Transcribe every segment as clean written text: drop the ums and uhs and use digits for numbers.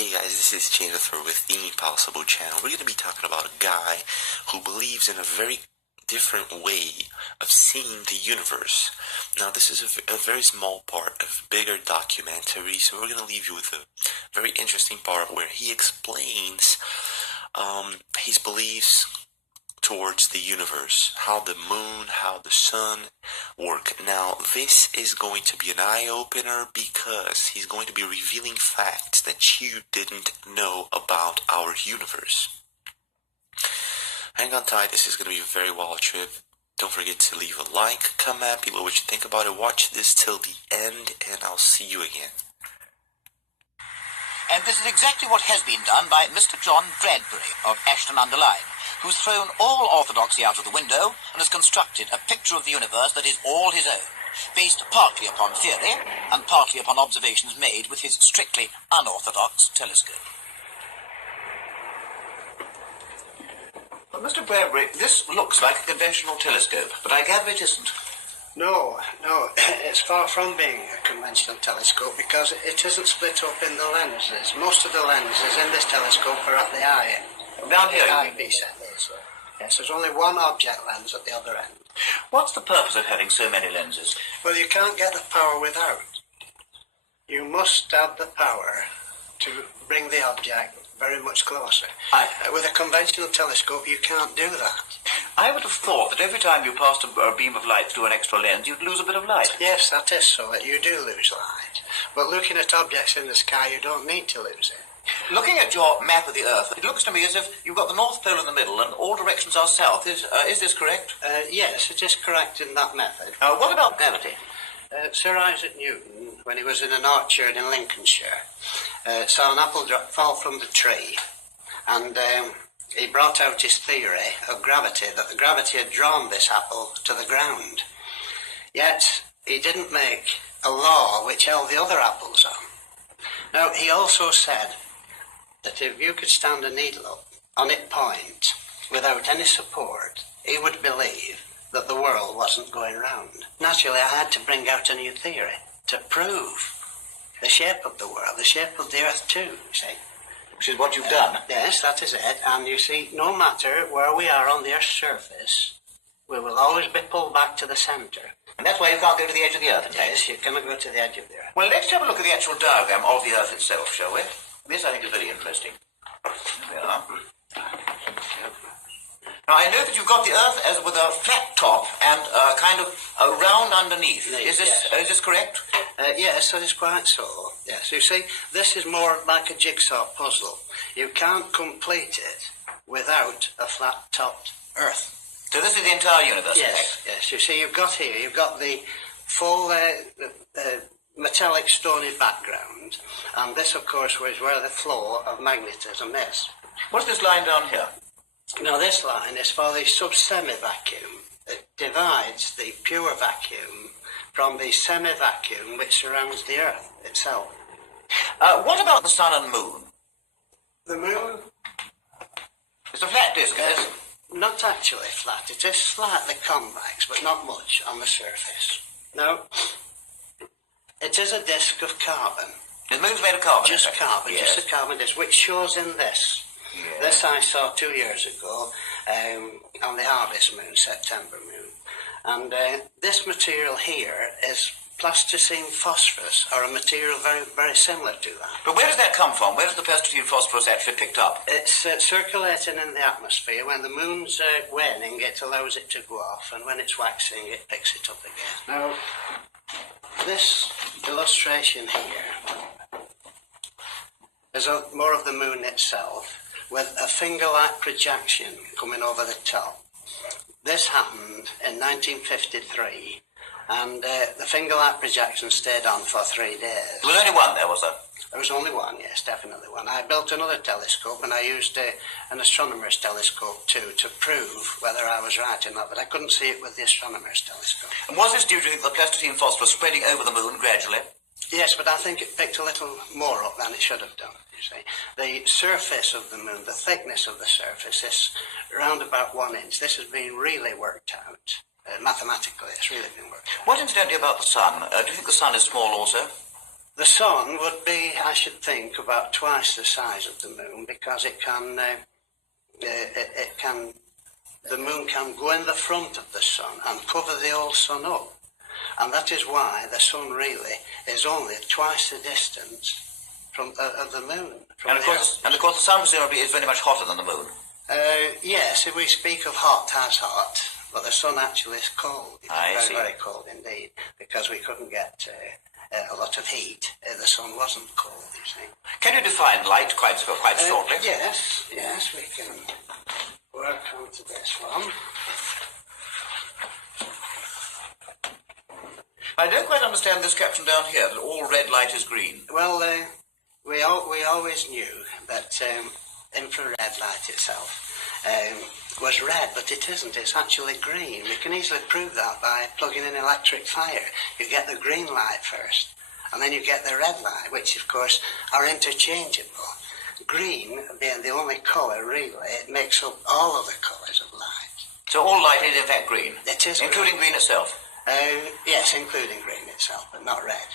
Hey guys, this is Jennifer with the Impossible channel. We're going to be talking about a guy who believes in a very different way of seeing the universe. Now this is a very small part of a bigger documentary, so we're going to leave you with a very interesting part where he explains his beliefs towards the universe, how the moon, how the sun work. Now, this is going to be an eye-opener because he's going to be revealing facts that you didn't know about our universe. Hang on tight, this is going to be a very wild trip. Don't forget to leave a like, comment below what you think about it, watch this till the end, and I'll see you again. And this is exactly what has been done by Mr. John Bradbury of Ashton-under-Lyne, who's thrown all orthodoxy out of the window and has constructed a picture of the universe that is all his own, based partly upon theory and partly upon observations made with his strictly unorthodox telescope. Well, Mr. Bradbury, this looks like a conventional telescope, but I gather it isn't. No, it's far from being a conventional telescope because it isn't split up in the lenses. Most of the lenses in this telescope are at the eye end. Down here, the eyepiece end is. Yes, there's only one object lens at the other end. What's the purpose of having so many lenses? Well, you can't get the power without. You must have the power to bring the object very much closer. With a conventional telescope, you can't do that. I would have thought that every time you passed a beam of light through an extra lens, you'd lose a bit of light. Yes, that is so. You do lose light. But looking at objects in the sky, you don't need to lose it. Looking at your map of the Earth, it looks to me as if you've got the North Pole in the middle and all directions are south. Is this correct? Yes, it is correct in that method. What about gravity? Sir Isaac Newton, when he was in an orchard in Lincolnshire, saw an apple fall from the tree, and he brought out his theory of gravity, that the gravity had drawn this apple to the ground. Yet, he didn't make a law which held the other apples on. Now, he also said that if you could stand a needle up on its point without any support, he would believe that the world wasn't going round. Naturally, I had to bring out a new theory to prove the shape of the world, the shape of the Earth too, you see. Which is what you've done. Yes, that is it. And you see, no matter where we are on the Earth's surface, we will always be pulled back to the centre. And that's why you can't go to the edge of the Earth. Yes, you cannot go to the edge of the Earth. Well, let's have a look at the actual diagram of the Earth itself, shall we? This, I think, is very interesting. Here we are. Now, I know that you've got the Earth as with a flat top and kind of a round underneath. Is this correct? Yes, that is quite so. Yes, you see, this is more like a jigsaw puzzle. You can't complete it without a flat-topped Earth. So this is the entire universe, yes, correct? Yes, you see, you've got the full metallic stony background, and this, of course, is where the flow of magnetism is. What's this line down here? Now, this line is for the sub-semi-vacuum. It divides the pure vacuum from the semi-vacuum which surrounds the Earth itself. What about the sun and moon? The moon? It's a flat disk, is it? Not actually flat. It is slightly convex, but not much on the surface. Now, it is a disk of carbon. The moon's made of carbon? Just carbon, yes. Just a carbon disk, which shows in this. Yes. This I saw 2 years ago on the harvest moon, September moon. And this material here is plasticine phosphorus, or a material very, very similar to that. But where does that come from? Where does the plasticine phosphorus actually picked up? It's circulating in the atmosphere. When the moon's waning, it allows it to go off, and when it's waxing, it picks it up again. Now, this illustration here is more of the moon itself, with a finger-like projection coming over the top. This happened in 1953, and the finger-like projection stayed on for 3 days. There was only one there, was there? There was only one, yes, definitely one. I built another telescope, and I used an astronomer's telescope too to prove whether I was right or not, but I couldn't see it with the astronomer's telescope. And was this due to the plasticine phosphorus spreading over the moon gradually? Yes, but I think it picked a little more up than it should have done, you see. The surface of the moon, the thickness of the surface is around about 1 inch. This has been really worked out. Mathematically, it's really been worked out. What incidentally about the sun? Do you think the sun is small also? The sun would be, I should think, about twice the size of the moon because the moon can go in the front of the sun and cover the whole sun up. And that is why the sun really is only twice the distance from of the moon. And of course, the sun presumably is very much hotter than the moon. Yes, if we speak of hot as hot, but the sun actually is cold. It's very cold indeed, because we couldn't get a lot of heat. The sun wasn't cold, you see. Can you define light quite shortly? Yes, we can work on to this one. I don't quite understand this caption down here, that all red light is green. Well, we always knew that infrared light itself was red, but it isn't. It's actually green. We can easily prove that by plugging in electric fire. You get the green light first, and then you get the red light, which, of course, are interchangeable. Green being the only colour, really, it makes up all of the colours of light. So all light is, in fact, green? It is including green itself? Yes, including green itself, but not red.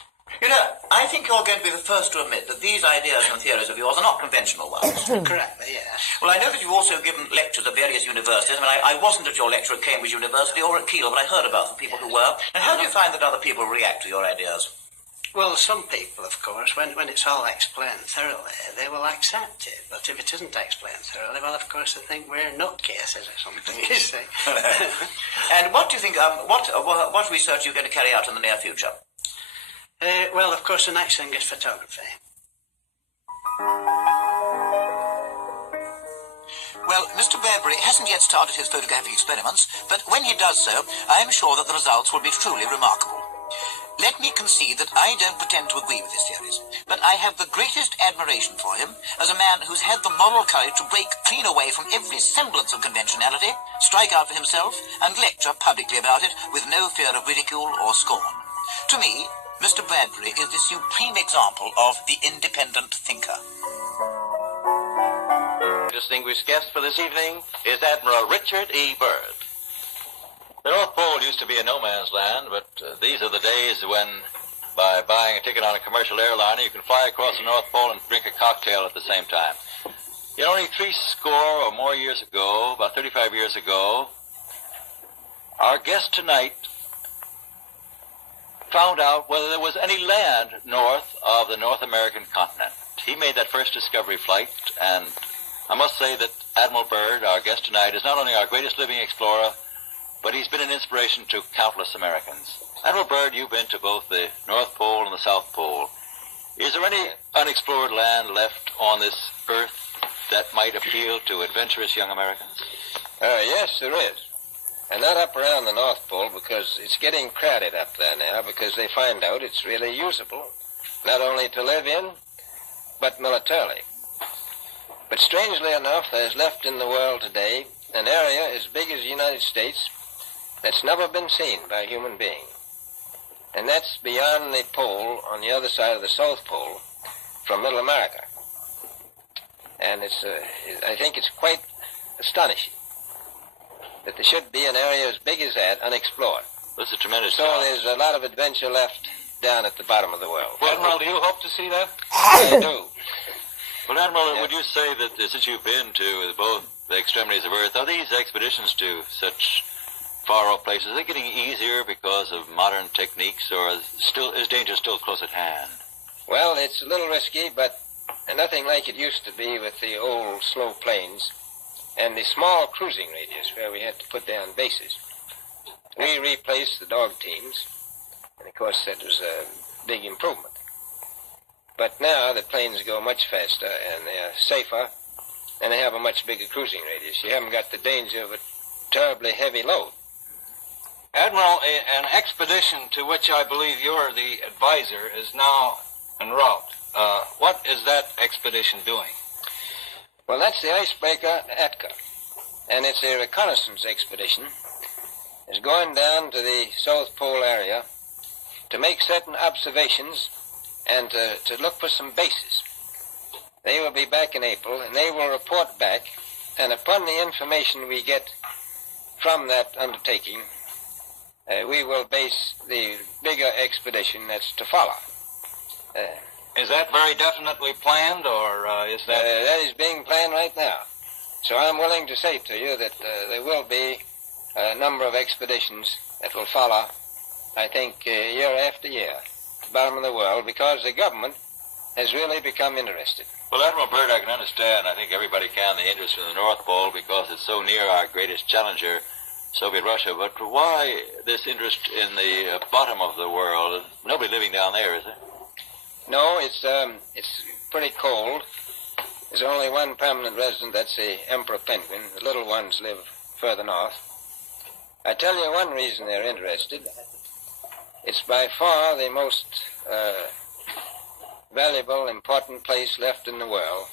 You know, I think you're going to be the first to admit that these ideas and theories of yours are not conventional ones. Correctly, yes. Well, I know that you've also given lectures at various universities. I mean, I wasn't at your lecture at Cambridge University or at Keele, but I heard about from people who were. And how do you find that other people react to your ideas? Well, some people, of course, when it's all explained thoroughly, they will accept it. But if it isn't explained thoroughly, well, of course, they think we're nutcases or something, you see. And what do you think, what research are you going to carry out in the near future? Well, of course, the next thing is photography. Well, Mr. Bradbury hasn't yet started his photographic experiments, but when he does so, I am sure that the results will be truly remarkable. Let me concede that I don't pretend to agree with his theories, but I have the greatest admiration for him as a man who's had the moral courage to break clean away from every semblance of conventionality, strike out for himself, and lecture publicly about it with no fear of ridicule or scorn. To me, Mr. Bradbury is the supreme example of the independent thinker. Distinguished guest for this evening is Admiral Richard E. Byrd. The North Pole used to be a no-man's land, but these are the days when, by buying a ticket on a commercial airliner, you can fly across the North Pole and drink a cocktail at the same time. Yet only 60 or more years ago, about 35 years ago, our guest tonight found out whether there was any land north of the North American continent. He made that first discovery flight, and I must say that Admiral Byrd, our guest tonight, is not only our greatest living explorer, but he's been an inspiration to countless Americans. Admiral Byrd, you've been to both the North Pole and the South Pole. Is there any unexplored land left on this earth that might appeal to adventurous young Americans? Yes, there is. And not up around the North Pole, because it's getting crowded up there now, because they find out it's really usable, not only to live in, but militarily. But strangely enough, there's left in the world today an area as big as the United States that's never been seen by a human being. And that's beyond the pole on the other side of the South Pole from Middle America. And I think it's quite astonishing that there should be an area as big as that unexplored. This is tremendous. So there's a lot of adventure left down at the bottom of the world. Well, Admiral, do you hope to see that? I do. Well, Admiral, Yeah. would you say that since you've been to both the extremities of Earth, are these expeditions to such far-off places, are they getting easier because of modern techniques, or is danger still close at hand? Well, it's a little risky, but nothing like it used to be with the old slow planes and the small cruising radius where we had to put down bases. We replaced the dog teams, and of course that was a big improvement. But now the planes go much faster and they're safer, and they have a much bigger cruising radius. You haven't got the danger of a terribly heavy load. Admiral, an expedition to which I believe you're the advisor is now en route. What is that expedition doing? Well, that's the icebreaker Atka, and it's a reconnaissance expedition. It's going down to the South Pole area to make certain observations and to look for some bases. They will be back in April, and they will report back, and upon the information we get from that undertaking, we will base the bigger expedition that's to follow. Is that very definitely planned, or is that... That is being planned right now. So I'm willing to say to you that there will be a number of expeditions that will follow, I think, year after year, to the bottom of the world, because the government has really become interested. Well, Admiral Byrd, I can understand, I think everybody can, the interest in the North Pole because it's so near our greatest challenger, Soviet Russia. But why this interest in the bottom of the world? Nobody living down there, is there? No, it's pretty cold. There's only one permanent resident, that's the emperor penguin. The little ones live further north. I tell you one reason they're interested. It's by far the most valuable, important place left in the world.